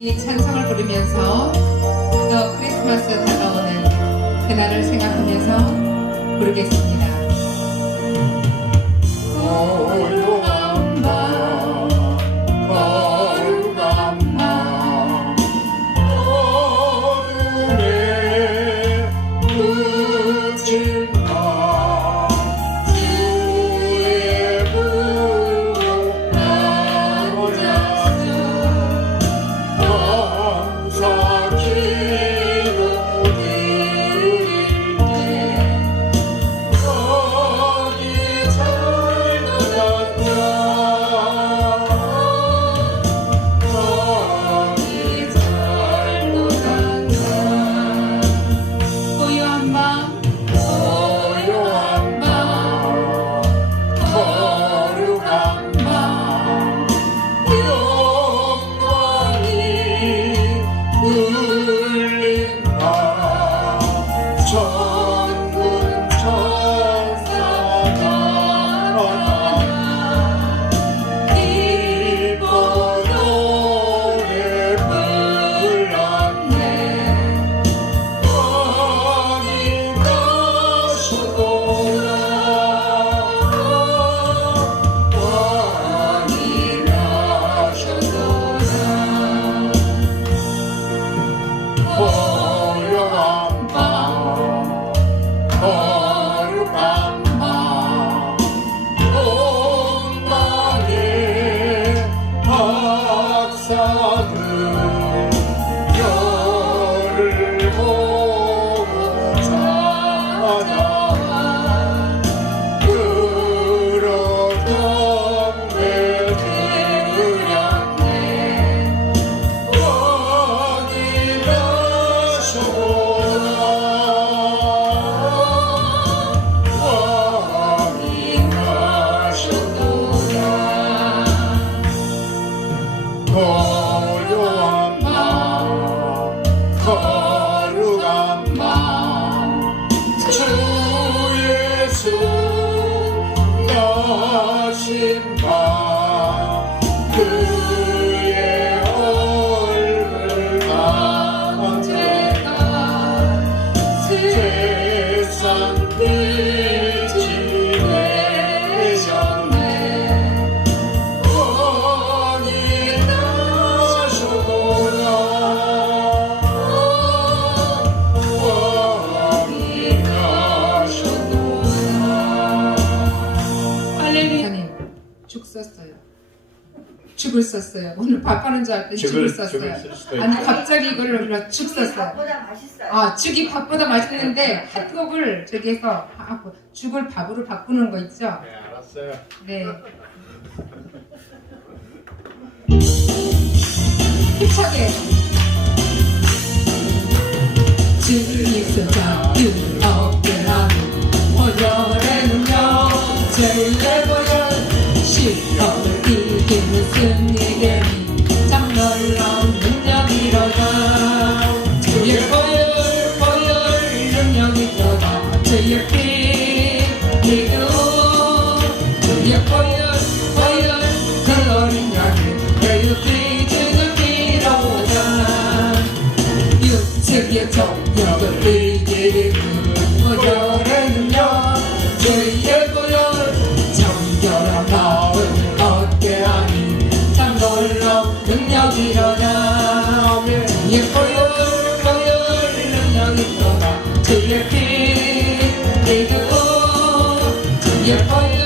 이 찬송을 부르면서 또 크리스마스 다가오는 그날을 생각하면서 부르겠습니다. 고요한 밤 거룩한 밤 어둠에 묻힌 밤 주의 불로 나오자주 감사 기도 드릴 때 거기 잘 놀았나 거기 잘 놀았나 고요한 밤 고요한 밤 거룩한 밤 영광이 울린 밤 천군 천사가 나타나 기뻐 노래 불렀네 왕이 나셨도다 왕이 나셨도다 고요한 밤 거룩한 밤 온 땅에 박사들 별을 보고 찾아와 그러던 배들였네 왕이 나셨도다 왕이 나셨도다 고요한 밤 거룩한 밤 주 예수 나신 밤 그의 얼굴 언제나 세상 빛이 되셨네 왕이 나셨도다 왕이 나셨도다 할렐루야님 죽 썼어요. 죽을 썼어요. 오늘 밥하는 줄 알았더니 죽을 썼어요. 아니 갑자기 이걸 죽 썼어요. 밥보다 맛있어요. 아 죽이 밥보다 맛있는데 핫도그를 저기에서 죽을 밥으로 바꾸는 거 있죠? 네, 알았어요. 네. 힘차게 주님께서 자유 없게 하는 월요일에는요 제일레보열 시험을 이기는 승리계니 참 놀라운 능력이로다 주의 보혈 능력이 있도다 주의 피 믿음 주의 보혈 그 어린 양이 배우기 죽음이로다 육체의 정력을 이기는 보혈에는요 주의 보혈 정결한 마음을 얻게 하니 참 놀라운 능력이로다 주의 보혈 능력이 있도다 주의 피 믿음 주의 보혈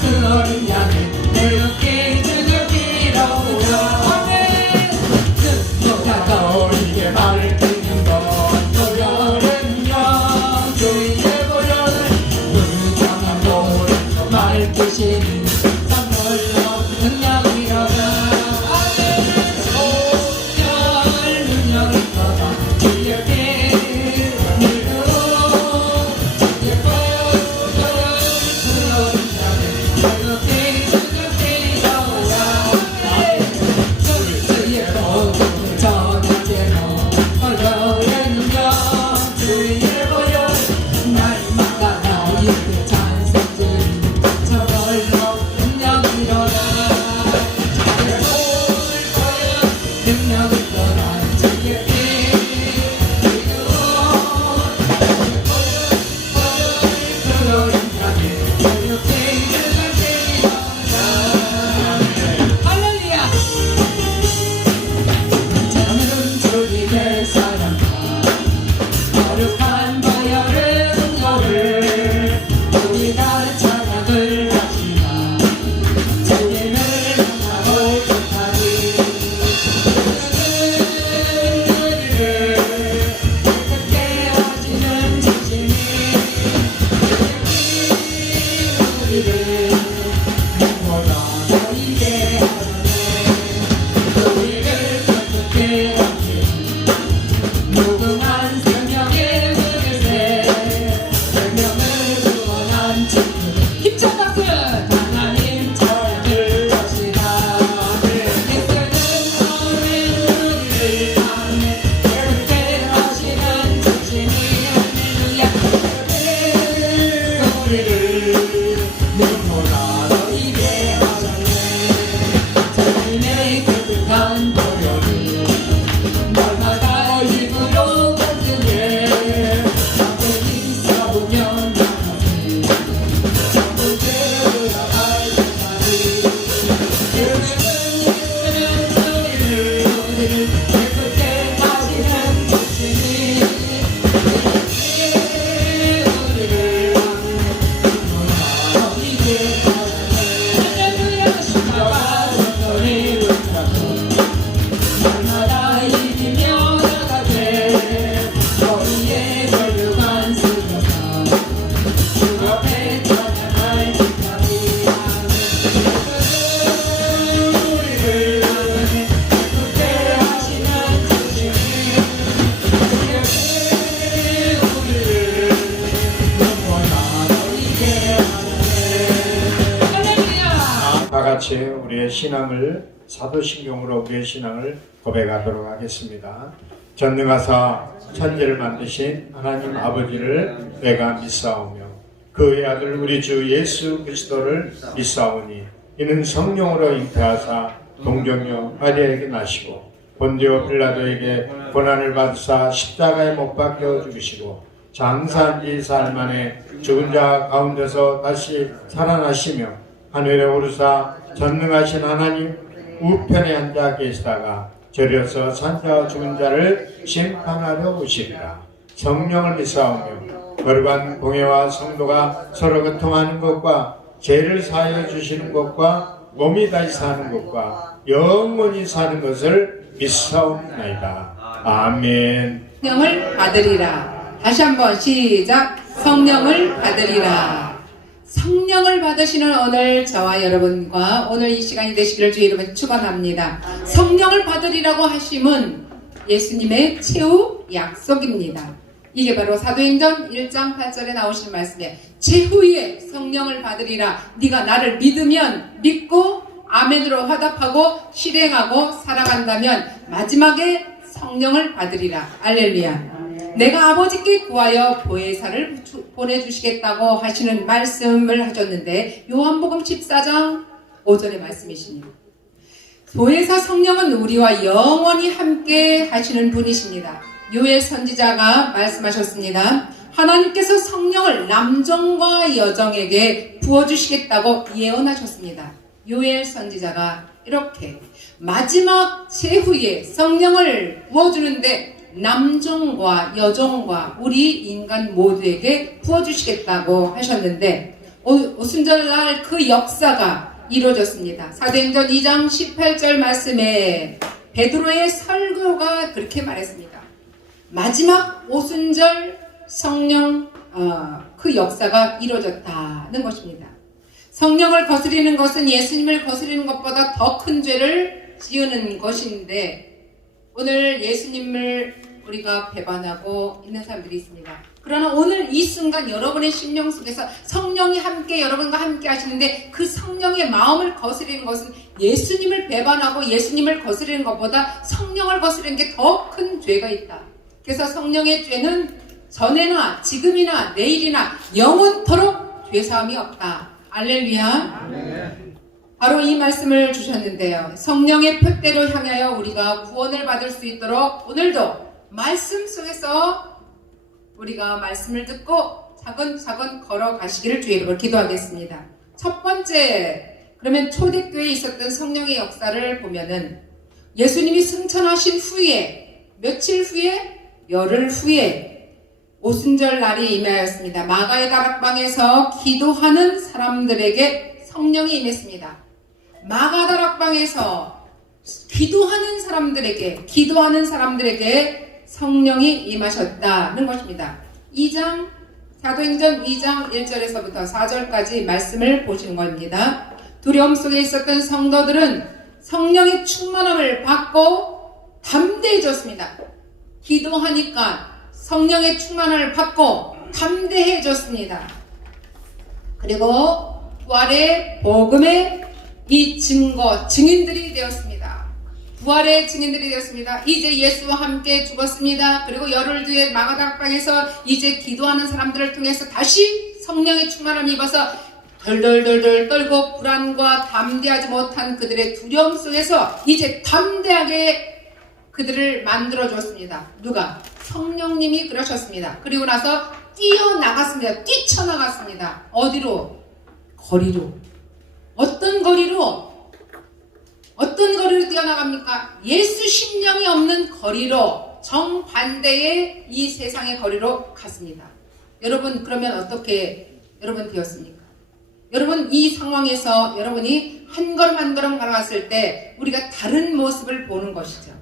그 어린 양이 배우기 죽음이로다 아멘 누가 더 어리게 밝히는 것 보혈은요 주의 보혈 물장한 노래 맑으시니 참 놀라운 능력이로다 아멘 보혈 능력이 있도다 주의 피 믿음 주의 보혈 같이 우리의 신앙을 사도신경으로 우리의 신앙을 고백하도록 하겠습니다. 전능하사 천지를 만드신 하나님 아버지를 내가 믿사오며 그의 아들 우리 주 예수 그리스도를 믿사오니 이는 성령으로 잉태하사 동정녀 마리아에게 나시고 본디오 빌라도에게 고난을 받으사 십자가에 못 박혀 죽으시고 장사한 지 사흘 만에 죽은 자 가운데서 다시 살아나시며 하늘에 오르사 전능하신 하나님 우편에 앉아 계시다가 저려서 산자와 죽은 자를 심판하러 오시리라. 성령을 믿사오며 거룩한 공예와 성도가 서로 교통하는 것과 죄를 사하여 주시는 것과 몸이 다시 사는 것과 영원히 사는 것을 믿사옵나이다. 아멘. 성령을 받으리라. 다시 한번 시작. 성령을 받으리라. 성령을 받으시는 오늘 저와 여러분과 오늘 이 시간이 되시기를 주의 이름으로 축원합니다. 성령을 받으리라고 하심은 예수님의 최후 약속입니다. 이게 바로 사도행전 1장 8절에 나오시는 말씀이에요. 최후에 성령을 받으리라. 네가 나를 믿고 아멘으로 화답하고 실행하고 살아간다면 마지막에 성령을 받으리라. 알렐루야. 내가 아버지께 구하여 보혜사를 보내주시겠다고 하시는 말씀을 하셨는데 요한복음 14장 5절의 말씀이십니다. 보혜사 성령은 우리와 영원히 함께 하시는 분이십니다. 요엘 선지자가 말씀하셨습니다. 하나님께서 성령을 남정과 여정에게 부어주시겠다고 예언하셨습니다. 요엘 선지자가 이렇게 마지막 최후에 성령을 부어주는데 남종과 여종과 우리 인간 모두에게 부어주시겠다고 하셨는데 오순절날 그 역사가 이루어졌습니다. 사도행전 2장 18절 말씀에 베드로의 설교가 그렇게 말했습니다. 마지막 오순절 성령 그 역사가 이루어졌다는 것입니다. 성령을 거스리는 것은 예수님을 거스리는 것보다 더 큰 죄를 지으는 것인데 오늘 예수님을 우리가 배반하고 있는 사람들이 있습니다. 그러나 오늘 이 순간 여러분의 심령 속에서 성령이 함께 여러분과 함께 하시는데 그 성령의 마음을 거스리는 것은 예수님을 배반하고 예수님을 거스리는 것보다 성령을 거스리는 게 더 큰 죄가 있다. 그래서 성령의 죄는 전에나 지금이나 내일이나 영원토록 죄사함이 없다. 알렐루야. 아멘. 바로 이 말씀을 주셨는데요. 성령의 표대로 향하여 우리가 구원을 받을 수 있도록 오늘도 말씀 속에서 우리가 말씀을 듣고 차근차근 걸어가시기를 주의 이름으로 기도하겠습니다. 첫 번째, 그러면 초대교회에 있었던 성령의 역사를 보면은 예수님이 승천하신 후에 며칠 후에 열흘 후에 오순절 날이 임하였습니다. 마가의 다락방에서 기도하는 사람들에게 성령이 임했습니다. 마가 다락방에서 기도하는 사람들에게 성령이 임하셨다는 것입니다. 사도행전 2장 1절에서부터 4절까지 말씀을 보시는 겁니다. 두려움 속에 있었던 성도들은 성령의 충만함을 받고 담대해졌습니다. 기도하니까 성령의 충만함을 받고 담대해졌습니다. 그리고 부활의 복음의 이 증인들이 되었습니다. 부활의 증인들이 되었습니다. 이제 예수와 함께 죽었습니다. 그리고 열흘 뒤에 마가다락방에서 이제 기도하는 사람들을 통해서 다시 성령의 충만함을 입어서 덜덜덜덜 떨고 불안과 담대하지 못한 그들의 두려움 속에서 이제 담대하게 그들을 만들어 줬습니다. 누가? 성령님이 그러셨습니다. 그리고 나서 뛰쳐나갔습니다. 어디로? 거리로. 어떤 거리로 뛰어나갑니까? 예수 심령이 없는 거리로, 정반대의 이 세상의 거리로 갔습니다. 여러분, 그러면 어떻게 여러분 되었습니까? 여러분, 이 상황에서 여러분이 한 걸음 한 걸음 걸어갔을 때 우리가 다른 모습을 보는 것이죠.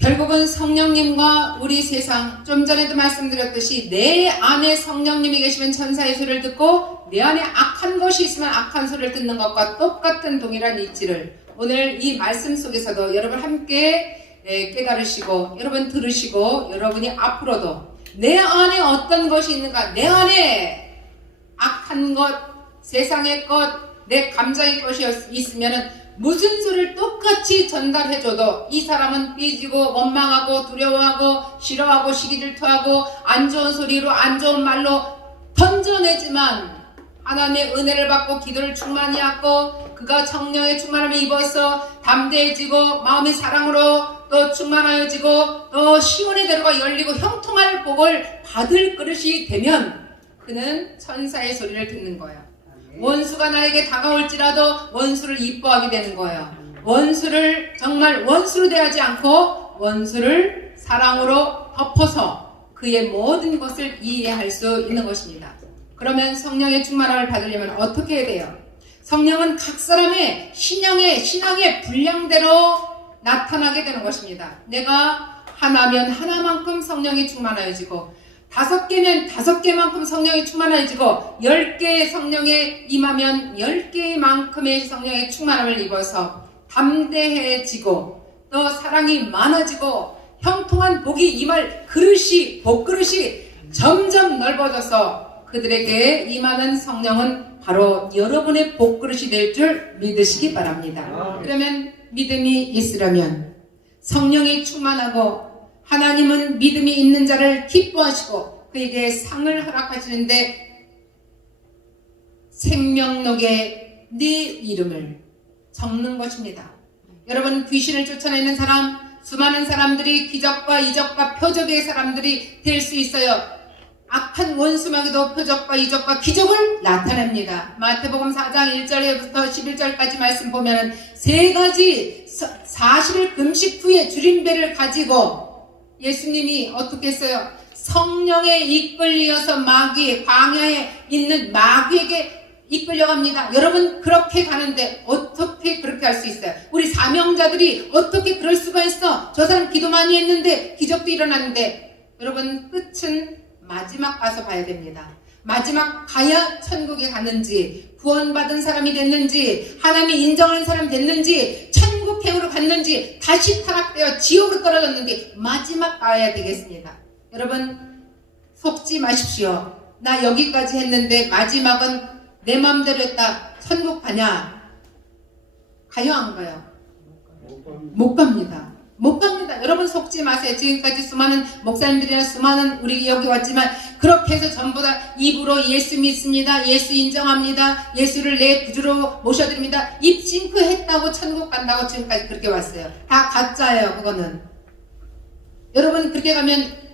결국은 성령님과 우리 세상, 좀 전에도 말씀드렸듯이 내 안에 성령님이 계시면 천사의 소리를 듣고 내 안에 악한 것이 있으면 악한 소리를 듣는 것과 똑같은 동일한 이치를 오늘 이 말씀 속에서도 여러분 함께 깨달으시고 여러분 들으시고 여러분이 앞으로도 내 안에 어떤 것이 있는가, 내 안에 악한 것, 세상의 것, 내 감정의 것이 있으면은 무슨 소리를 똑같이 전달해줘도 이 사람은 삐지고 원망하고 두려워하고 싫어하고 시기질투하고 안 좋은 소리로 안 좋은 말로 던져내지만 하나님의 은혜를 받고 기도를 충만히 하고 그가 성령의 충만함을 입어서 담대해지고 마음의 사랑으로 또 충만하여지고 또 시온의 대로가 열리고 형통할 복을 받을 그릇이 되면 그는 천사의 소리를 듣는 거야. 원수가 나에게 다가올지라도 원수를 이뻐하게 되는 거야. 원수를 정말 원수로 대하지 않고 원수를 사랑으로 덮어서 그의 모든 것을 이해할 수 있는 것입니다. 그러면 성령의 충만함을 받으려면 어떻게 해야 돼요? 성령은 각 사람의 신앙의 분량대로 나타나게 되는 것입니다. 내가 하나면 하나만큼 성령이 충만하여지고 5개면 5개만큼 성령이 충만해지고 10개의 성령에 임하면 10개만큼의 성령의 충만함을 입어서 담대해지고 또 사랑이 많아지고 형통한 복이 임할 복그릇이 점점 넓어져서 그들에게 임하는 성령은 바로 여러분의 복그릇이 될 줄 믿으시기 바랍니다. 그러면 믿음이 있으려면 성령이 충만하고 하나님은 믿음이 있는 자를 기뻐하시고 그에게 상을 허락하시는데 생명록에 네 이름을 적는 것입니다. 여러분 귀신을 쫓아내는 사람, 수많은 사람들이 기적과 이적과 표적의 사람들이 될 수 있어요. 악한 원수마귀도 표적과 이적과 기적을 나타냅니다. 마태복음 4장 1절부터 11절까지 말씀 보면 3가지 40일 금식 후에 줄임배를 가지고 예수님이 어떻게 했어요? 성령에 이끌려서 광야에 있는 마귀에게 이끌려갑니다. 여러분 그렇게 가는데 어떻게 그렇게 할 수 있어요? 우리 사명자들이 어떻게 그럴 수가 있어? 저 사람 기도 많이 했는데 기적도 일어났는데 여러분 끝은 마지막 가서 봐야 됩니다. 마지막 가야 천국에 가는지 구원받은 사람이 됐는지 하나님이 인정하는 사람 됐는지 천국행으로 갔는지 다시 타락되어 지옥으로 떨어졌는지 마지막 가야 되겠습니다. 여러분 속지 마십시오. 나 여기까지 했는데 마지막은 내 맘대로 했다. 천국 가냐? 가요 안 가요? 못 갑니다. 못 갑니다. 여러분 속지 마세요. 지금까지 수많은 목사님들이나 수많은 우리 여기 왔지만 그렇게 해서 전부 다 입으로 예수 믿습니다. 예수 인정합니다. 예수를 내 구주로 모셔드립니다. 입 싱크 했다고 천국 간다고 지금까지 그렇게 왔어요. 다 가짜예요. 그거는. 여러분 그렇게 가면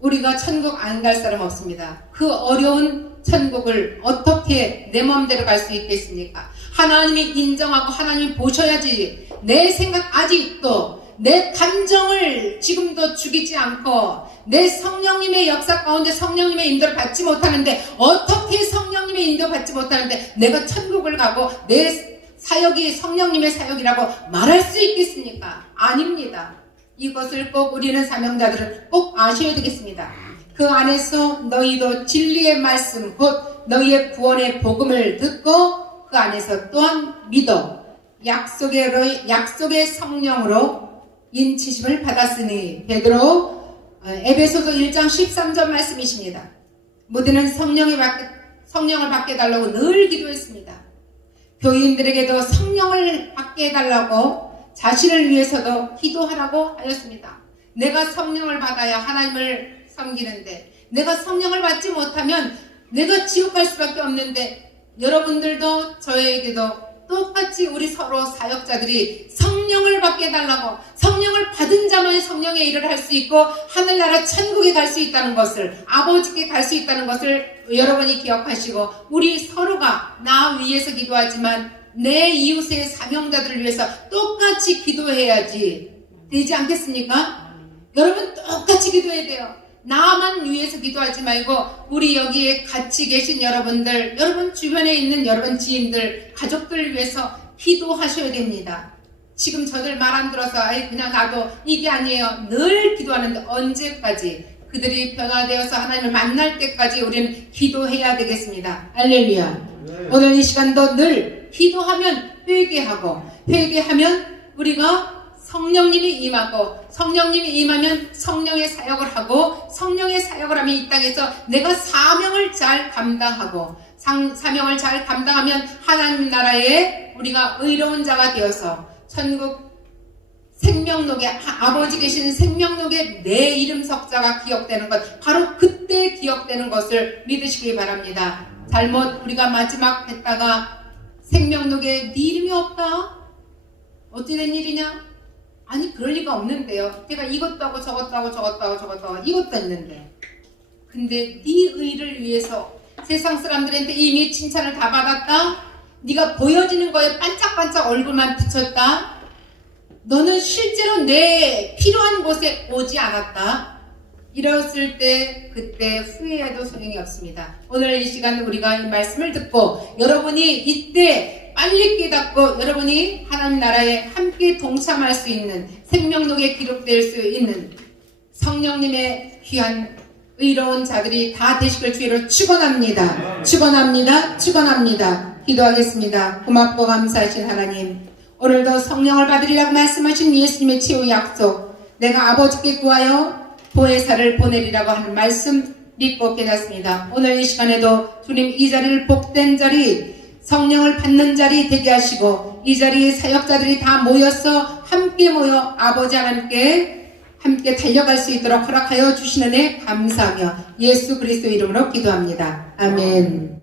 우리가 천국 안 갈 사람 없습니다. 그 어려운 천국을 어떻게 내 마음대로 갈 수 있겠습니까? 하나님이 인정하고 하나님이 보셔야지. 내 생각 아직도 내 감정을 지금도 죽이지 않고 내 성령님의 역사 가운데 성령님의 인도를 받지 못하는데 어떻게 성령님의 인도 받지 못하는데 내가 천국을 가고 내 사역이 성령님의 사역이라고 말할 수 있겠습니까? 아닙니다. 이것을 꼭 우리는 사명자들은 꼭 아셔야 되겠습니다. 그 안에서 너희도 진리의 말씀 곧 너희의 구원의 복음을 듣고 그 안에서 또한 믿어 약속의 성령으로 인치심을 받았으니 베드로 에베소서 1장 13절 말씀이십니다. 모두는 성령을 받게 해달라고 늘 기도했습니다. 교인들에게도 성령을 받게 해달라고 자신을 위해서도 기도하라고 하였습니다. 내가 성령을 받아야 하나님을 섬기는데 내가 성령을 받지 못하면 내가 지옥 갈 수밖에 없는데 여러분들도 저에게도 똑같이 우리 서로 사역자들이 성령을 받게 해달라고 성령을 받은 자만이 성령의 일을 할 수 있고 하늘나라 천국에 갈 수 있다는 것을 아버지께 갈 수 있다는 것을 여러분이 기억하시고 우리 서로가 나 위해서 기도하지만 내 이웃의 사명자들을 위해서 똑같이 기도해야지 되지 않겠습니까? 여러분 똑같이 기도해야 돼요. 나만 위해서 기도하지 말고 우리 여기에 같이 계신 여러분들, 여러분 주변에 있는 여러분 지인들, 가족들을 위해서 기도하셔야 됩니다. 지금 저들 말 안 들어서 그냥 나도 이게 아니에요. 늘 기도하는데 언제까지 그들이 변화되어서 하나님을 만날 때까지 우리는 기도해야 되겠습니다. 할렐루야. 오늘 이 시간도 늘 기도하면 회개하면 우리가 성령님이 임하고 성령님이 임하면 성령의 사역을 하고 성령의 사역을 하면 이 땅에서 내가 사명을 잘 감당하고 사명을 잘 감당하면 하나님 나라에 우리가 의로운 자가 되어서 천국 생명록에 아버지 계신 생명록에 내 이름 석자가 기억되는 것, 바로 그때 기억되는 것을 믿으시기 바랍니다. 잘못 우리가 마지막 했다가 생명록에 네 이름이 없다? 어찌 된 일이냐? 아니 그럴 리가 없는데요. 내가 이것도 하고 저것도 하고 저것도 하고 저것도 하고 이것도 했는데, 근데 네 의를 위해서 세상 사람들한테 이미 칭찬을 다 받았다? 네가 보여지는 거에 반짝반짝 얼굴만 비쳤다? 너는 실제로 내 필요한 곳에 오지 않았다? 이랬을 때 그때 후회해도 소용이 없습니다. 오늘 이 시간 우리가 이 말씀을 듣고 여러분이 이때 빨리 깨닫고 여러분이 하나님 나라에 함께 동참할 수 있는 생명록에 기록될 수 있는 성령님의 귀한 의로운 자들이 다 되시길 주의로 축원합니다. 축원합니다. 축원합니다. 기도하겠습니다. 고맙고 감사하신 하나님, 오늘도 성령을 받으리라고 말씀하신 예수님의 최후 약속, 내가 아버지께 구하여 보혜사를 보내리라고 하는 말씀 믿고 깨닫습니다. 오늘 이 시간에도 주님 이 자리를 복된 자리, 성령을 받는 자리 되게 하시고 이 자리에 사역자들이 다 모여서 함께 모여 아버지 하나님께 함께 달려갈 수 있도록 허락하여 주시는 애 감사하며 예수 그리스도 이름으로 기도합니다. 아멘.